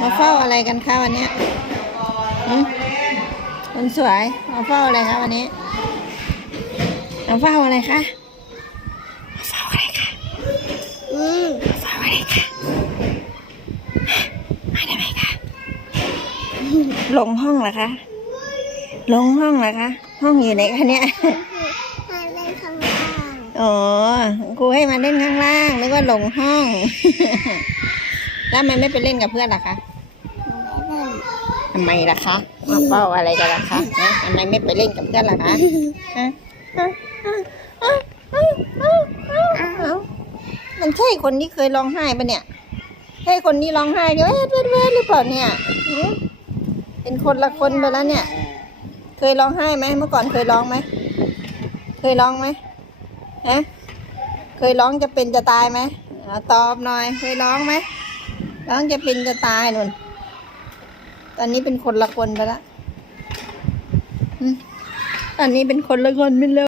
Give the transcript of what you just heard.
มาเฝ้าอะไรกันคะวันเนี้ยหืมคนสวยมาเฝ้าอะไรคะวันนี้มาเฝ้าอะไรคะมาเฝ้าอะไรคะอืมมาเฝ้าอะไรคะมาทำไมคะลงห้องเหรอคะลงห้องเหรอคะห้องอยู่ไหนคะเนี่ยมาเล่นข้างล่างอ๋อครูให้มาเล่นข้างล่างนึกว่าหลงห้อง แล้วทำไมไม่ไปเล่นกับเพื่อนล่ะคะทำไมล่ะคะมาเฝ้าอะไรกันล่ะคะฮะทำไมไม่ไปเล่นกับเพื่อนล่ะคะฮะฮะฮะฮะฮะเอ้ามันใช่คนที่เคยร้องไห้ปะเนี่ยใช่คนที่ร้องไห้เดี๋ยวเอ๊ะเพื่อนเพื่อนหรือเปล่าเนี่ยหือเป็นคนละคนไปแล้วเนี่ย เคยร้องไห้ไหมเมื่อก่อนเคยร้องไหมเคยร้องไหมฮะเคยร้องจะเป็นจะตายไหมเอาตอบหน่อย เคยร้องไหม ร้องจะเป็นจะตายนุ่น ตอนนี้เป็นคนละคนไปละอืมตอนนี้เป็นคนละคนไปแล้ว